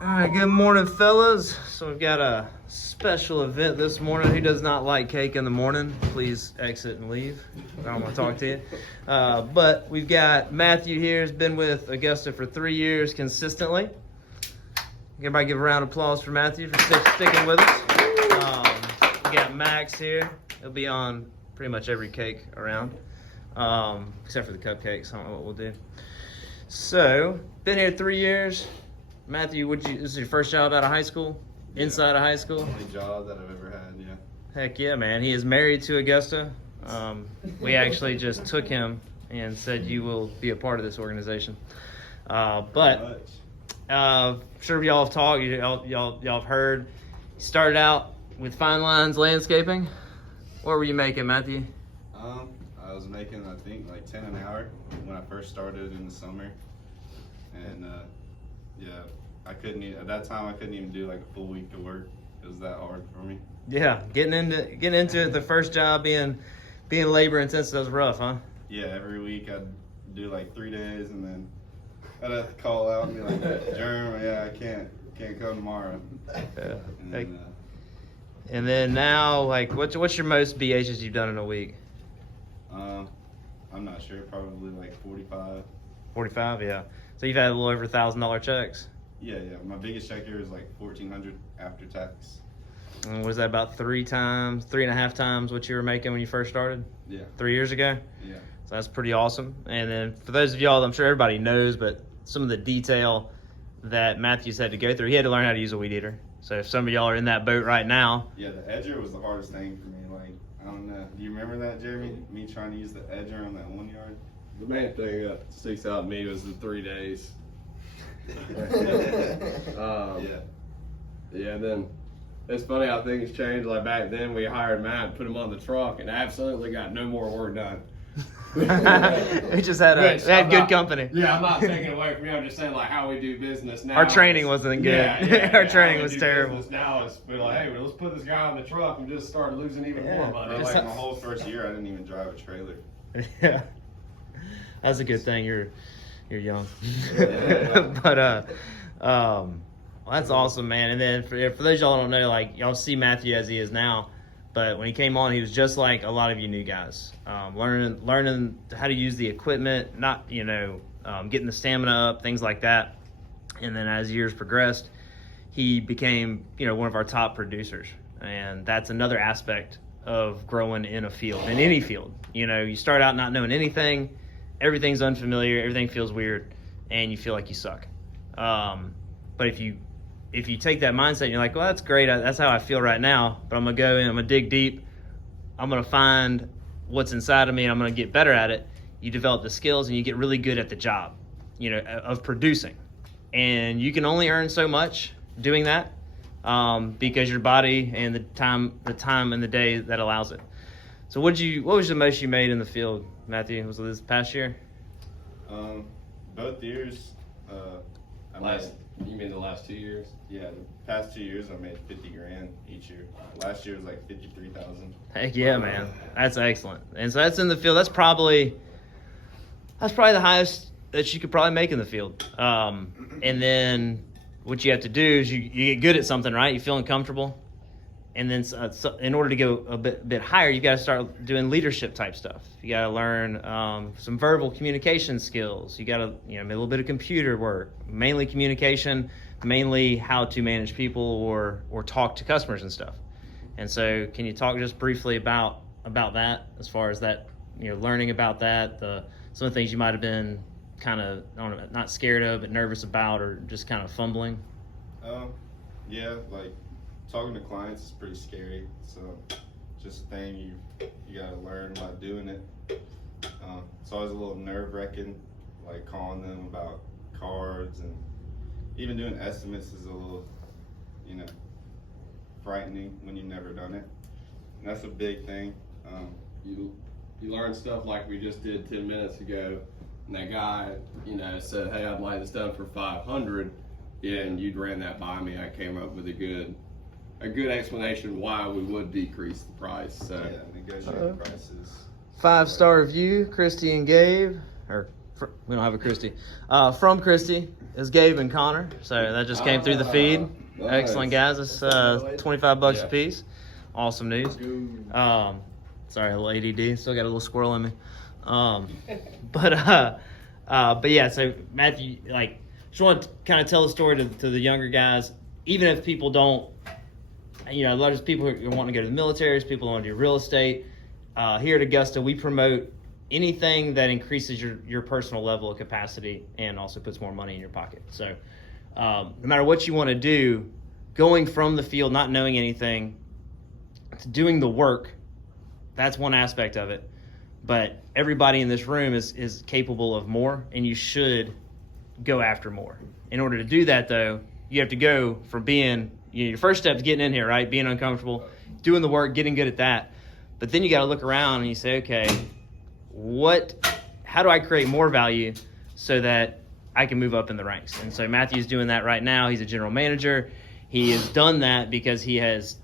All right, good morning, fellas. So we've got a special event this morning. Who does not like cake in the morning? Please exit and leave. I don't want to talk to you. But we've got Matthew here. Has been with Augusta for 3 years consistently. Everybody give a round of applause for Matthew for sticking with us. We got Max here. He'll be on pretty much every cake around, except for the cupcakes. I don't know what we'll do. So, been here 3 years. Matthew, this is your first job out of high school? Yeah. Inside of high school? Only job that I've ever had, yeah. Heck yeah, man. He is married to Augusta. We actually just took him and said you will be a part of this organization. But sure y'all have talked, y'all have heard. You started out with Fine Lines Landscaping. What were you making, Matthew? I was making, I think, like 10 an hour when I first started in the summer. And yeah, at that time I couldn't even do like a full week of work. It was that hard for me. Yeah, getting into it, the first job being labor intensive was rough, huh? Yeah, every week I'd do like 3 days, and then I'd have to call out and be like, Jerm, yeah, I can't come tomorrow. Yeah. And then now, like, what's your most BHs you've done in a week? I'm not sure, probably like 45. 45, yeah. So you've had a little over $1,000 checks. Yeah. My biggest check here was like $1,400 after tax. And was that about 3.5 times what you were making when you first started? Yeah. 3 years ago? Yeah. So that's pretty awesome. And then for those of y'all, I'm sure everybody knows, but some of the detail that Matthew's had to go through, he had to learn how to use a weed eater. So if some of y'all are in that boat right now. Yeah, the edger was the hardest thing for me. Like, I don't know. Do you remember that, Jeremy? Me trying to use the edger on that 1 yard? The main thing that sticks out to me was the 3 days. Yeah, and then it's funny how things change. Like back then, we hired Matt, put him on the truck, and absolutely got no more work done. We just had good company. Yeah, I'm not taking away from you. I'm just saying like how we do business now. Our training wasn't good. Our training was terrible. Now is we're like, hey, let's put this guy on the truck and just start losing even more money. Like my whole first year, I didn't even drive a trailer. Yeah, that's a good thing. You're young. But well, that's awesome, man. And then for those y'all don't know, like y'all see Matthew as he is now, but when he came on, he was just like a lot of you new guys, learning how to use the equipment, not getting the stamina up, things like that. And then as years progressed, he became one of our top producers, and that's another aspect of growing in a field, in any field. You start out not knowing anything, everything's unfamiliar, everything feels weird, and you feel like you suck. But if you take that mindset and you're like, well, that's great, that's how I feel right now, but I'm gonna go in, I'm gonna dig deep, I'm gonna find what's inside of me, and I'm gonna get better at it. You develop the skills and you get really good at the job, of producing. And you can only earn so much doing that, because your body and the time and the day that allows it. So what was the most you made in the field, Matthew? Was it this past year? Both years. You mean the last 2 years? Yeah, the past 2 years I made 50 grand each year. Last year was like 53,000. Heck yeah, man. That's excellent. And so that's in the field. That's probably the highest that you could probably make in the field. And then what you have to do is you get good at something, right? You feeling comfortable. And then so in order to go a bit higher, you got to start doing leadership type stuff. You got to learn some verbal communication skills. You got to a little bit of computer work, mainly communication, mainly how to manage people or talk to customers and stuff. And so, can you talk just briefly about that, as far as that, learning about that, some of the things you might have been kind of, I don't know, not scared of, but nervous about, or just kind of fumbling? Yeah, like talking to clients is pretty scary. So just a thing you gotta learn about doing it. It's always a little nerve-wracking, like calling them about cards, and even doing estimates is a little, frightening when you've never done it. And that's a big thing. You learn stuff like we just did 10 minutes ago, and that guy, said, hey, I'd like this done for 500, and you'd ran that by me. I came up with a good explanation why we would decrease the price. So yeah, negotiating prices. 5-star review, Christy and Gabe, we don't have a Christy, from Christy. is Gabe and Connor. So that just came through the feed. Nice. Excellent, guys. It's $25 a piece. Awesome news. Sorry, a little ADD. Still got a little squirrel in me. But yeah. So Matthew, like, just want to kind of tell the story to the younger guys. Even if people don't, a lot of people who are wanting to go to the military, people who want to do real estate. Here at Augusta, we promote anything that increases your personal level of capacity and also puts more money in your pocket. So no matter what you want to do, going from the field, not knowing anything, to doing the work, that's one aspect of it. But everybody in this room is capable of more, and you should go after more. In order to do that, though, you have to go from being, your first step is getting in here, right? Being uncomfortable, doing the work, getting good at that. But then you got to look around and you say, okay, how do I create more value so that I can move up in the ranks? And so Matthew's doing that right now. He's a general manager. He has done that because he has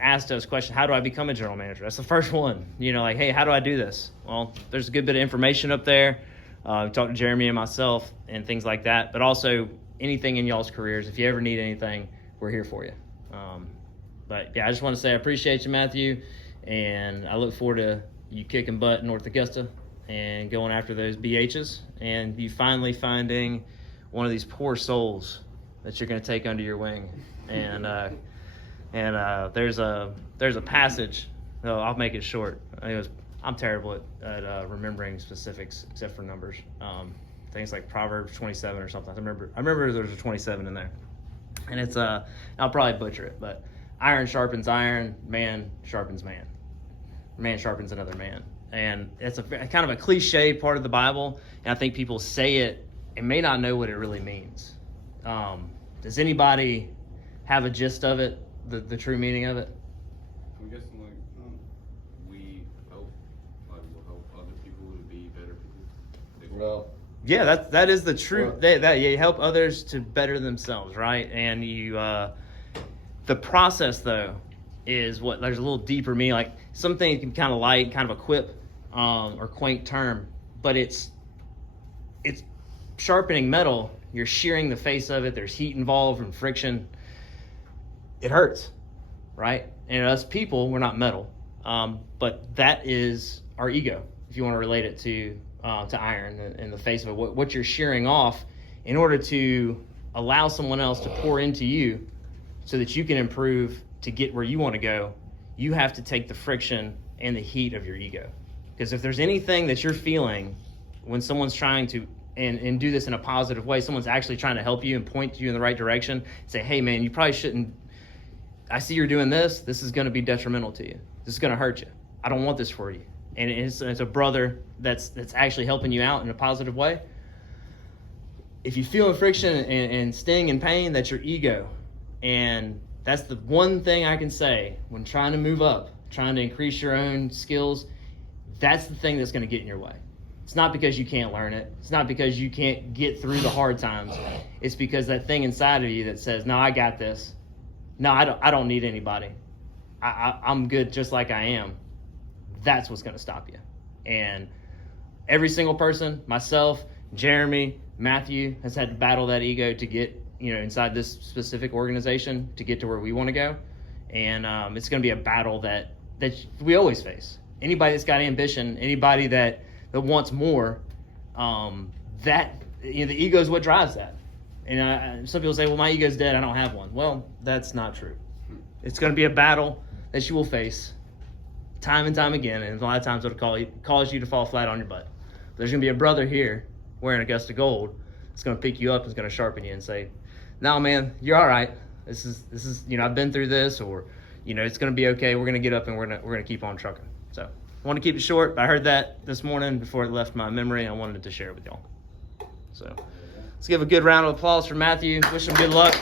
asked us questions. How do I become a general manager? That's the first one. Like, hey, how do I do this? Well, there's a good bit of information up there. We talked to Jeremy and myself and things like that. But also anything in y'all's careers. If you ever need anything, we're here for you. But yeah, I just want to say I appreciate you, Matthew. And I look forward to you kicking butt in North Augusta and going after those BHs and you finally finding one of these poor souls that you're going to take under your wing. And there's a passage. No, I'll make it short. I'm terrible at remembering specifics except for numbers. Things like Proverbs 27 or something. I remember there's a 27 in there, and it's I'll probably butcher it, but iron sharpens iron, man sharpens man. Man sharpens another man. And it's a kind of a cliche part of the Bible, and I think people say it and may not know what it really means. Does anybody have a gist of it, the true meaning of it? I'm guessing we'll help other people to be better people. Well, yeah, that is the truth. You help others to better themselves, right? And you, the process though, is what there's a little deeper meaning. Like something you can kind of light, kind of a quip or quaint term, but it's sharpening metal. You're shearing the face of it. There's heat involved and friction. It hurts, right? And us people, we're not metal, but that is our ego. If you want to relate it to iron in the face of it, what you're shearing off in order to allow someone else to pour into you so that you can improve to get where you want to go, you have to take the friction and the heat of your ego. Because if there's anything that you're feeling when someone's trying to, and do this in a positive way, someone's actually trying to help you and point you in the right direction, say, hey man, you probably shouldn't, I see you're doing this is going to be detrimental to you. This is going to hurt you. I don't want this for you. And it's a brother that's actually helping you out in a positive way. If you feel friction and sting and pain, that's your ego. And that's the one thing I can say when trying to move up, trying to increase your own skills, that's the thing that's going to get in your way. It's not because you can't learn it. It's not because you can't get through the hard times. It's because that thing inside of you that says, no, I got this. No, I don't need anybody. I'm good just like I am. That's what's going to stop you. And every single person, myself, Jeremy, Matthew, has had to battle that ego to get inside this specific organization to get to where we want to go. And it's going to be a battle that we always face. Anybody that's got ambition, anybody that wants more, the ego is what drives that. And some people say, well, my ego's dead, I don't have one. Well, that's not true. It's going to be a battle that you will face time and time again, and a lot of times it'll cause you to fall flat on your butt. But there's going to be a brother here wearing Augusta gold that's going to pick you up and is going to sharpen you and say, no, man, you're all right. This is I've been through this, or it's going to be okay. We're going to get up and we're going to keep on trucking. So I want to keep it short, but I heard that this morning before it left my memory, and I wanted to share it with y'all. So let's give a good round of applause for Matthew. Wish him good luck.